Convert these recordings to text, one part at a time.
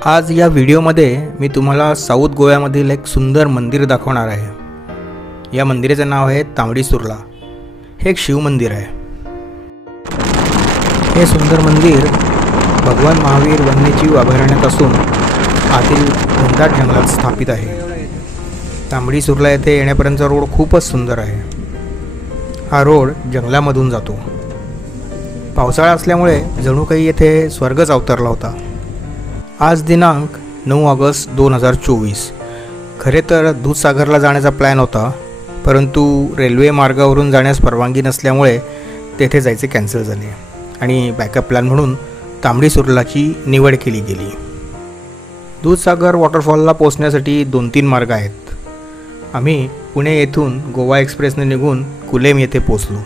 आज या व्हिडिओमध्ये मी तुम्हाला साऊथ गोव्यामधील एक सुंदर मंदिर दाखवणार आहे। या मंदिराचे नाव आहे तांबडी सुर्ला। हे एक शिव मंदिर आहे। हे सुंदर मंदिर भगवान महावीर वन्यजीव अभयारण्यात असून आतील घनदाट जंगलात स्थापित आहे। तांबडी सुर्ला येथे येण्यापर्यंतचा रोड खूपच सुंदर आहे। हा रोड जंगलामधून जातो। पावसाळा असल्यामुळे जणू काही येथे स्वर्गच अवतरला होता। आज दिनांक 9 ऑगस्ट 2024। खरे तर दूधसागरला जाण्याचा प्लॅन होता, परंतु रेल्वे मार्गावरून जाण्यास परवानगी नसल्यामुळे तेथे जायचे कॅन्सल झाले आणि बॅकअप प्लॅन म्हणून तांबडी सुर्लाची निवड केली गेली। दूधसागर वॉटरफॉलला पोहोचण्यासाठी 2-3 मार्ग आहेत। आम्ही पुणे येथून गोवा एक्सप्रेसने निघून कुलेम येथे पोहोचलो।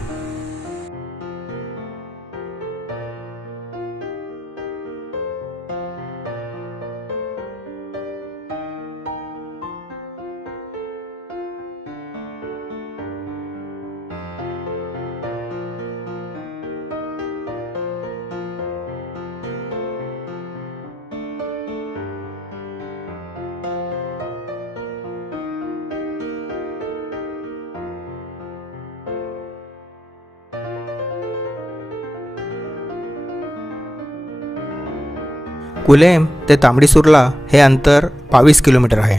कुलेम ते तांबडी सुर्ला हे अंतर 22 किलोमीटर आहे।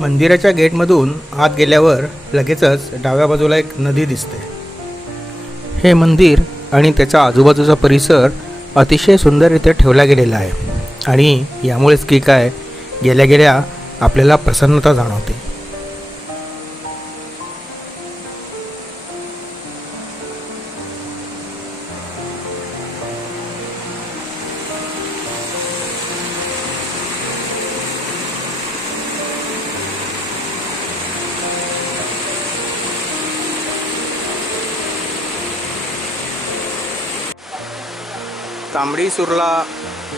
मंदिराच्या गेटमधून आत गेल्यावर लगेचच डाव्या बाजूला एक नदी दिसते। हे मंदिर आणि त्याचा आजूबाजूचा परिसर अतिशय सुंदररीत्या ठेवला गेलेला आहे आणि यामुळेच की काय गेल्या गेल्या आपल्याला प्रसन्नता जाणवते। तांबडी सुर्ला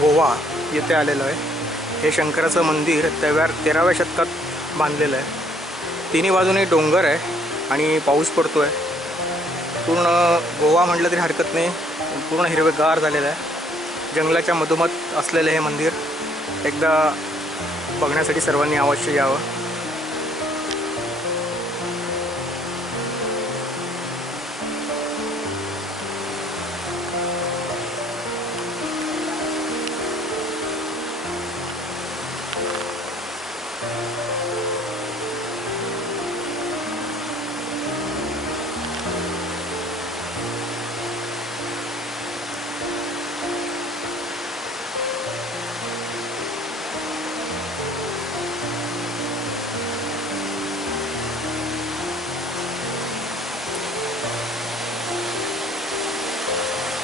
गोवा येथे आलेलं आहे। हे शंकराचं मंदिर 13व्या शतकात बांधलेलं आहे। तिन्ही बाजूने डोंगर आहे आणि पाऊस पडतो आहे। पूर्ण गोवा म्हटलं तरी हरकत नाही, पूर्ण हिरवेगार झालेलं आहे। जंगलाच्या मधोमध असलेलं हे मंदिर एकदा बघण्यासाठी सर्वांनी अवश्य यावं।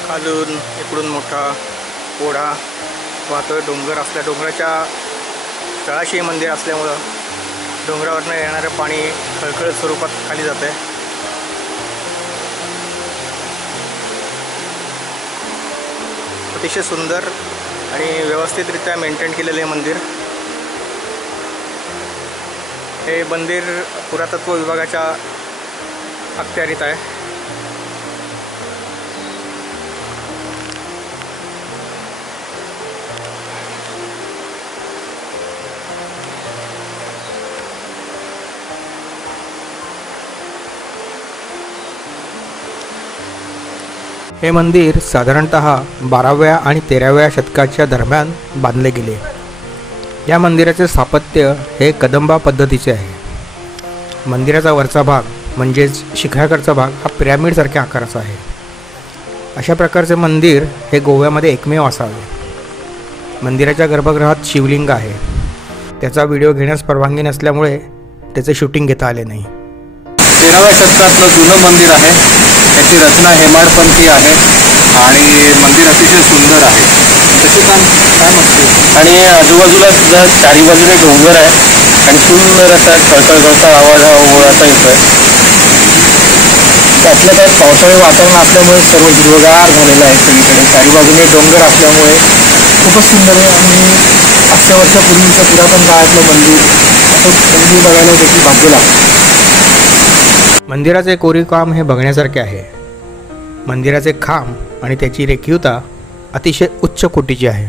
खालून इकडून मोठा ओढा वाहतोय। डोंगर असल्या डोंगराच्या तळाशी मंदिर असल्यामुळं डोंगरावरनं येणारं पाणी खळखळ स्वरूपात खाली जाते। अतिशय सुंदर आणि व्यवस्थितरित्या मेंटेन केलेले मंदिर। हे मंदिर पुरातत्व विभागाच्या अखत्यारीत आहे। हे मंदिर साधारणतः 12व्या आणि 13व्या शतकाच्या दरम्यान बांधले गेले। या मंदिराचे स्थापत्य हे कदंबा पद्धतीचे आहे। मंदिराचा वरचा भाग म्हणजेच शिखराकडचा भाग हा पिरॅमिडसारख्या आकाराचा आहे। अशा प्रकारचे मंदिर हे गोव्यामध्ये एकमेव असावे। मंदिराच्या गर्भगृहात शिवलिंग आहे। त्याचा व्हिडिओ घेण्यास परवानगी नसल्यामुळे त्याचे शूटिंग घेता आले नाही। 13व्या शतकातलं जुनं मंदिर आहे। त्याची रचना हेमाडपंथी आहे आणि मंदिर अतिशय सुंदर आहे। त्याचे काम काय म्हणते आणि आजूबाजूला सुद्धा चारी बाजूने डोंगर आहे आणि सुंदर असा खळखळखळचा आवाज हा ओळखता येतोय। त्यातल्या त्यात पावसाळी वातावरण असल्यामुळे सर्व हिरवगार झालेलं आहे। सगळीकडे चारी बाजूने डोंगर असल्यामुळे खूपच सुंदर आहे आणि 500 वर्षापूर्वीचं पुरातन काळातलं मंदिर असं मंदिर बघायला देखील भाग्य लागतं। मंदिराचे कोरीवकाम हे बघण्यासारखे आहे। मंदिराचे खांब आणि त्याची रेखीवता अतिशय उच्च कोटीची आहे।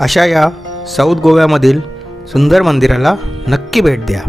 अशा या साऊथ गोव्यामधील सुंदर मंदिराला नक्की भेट द्या.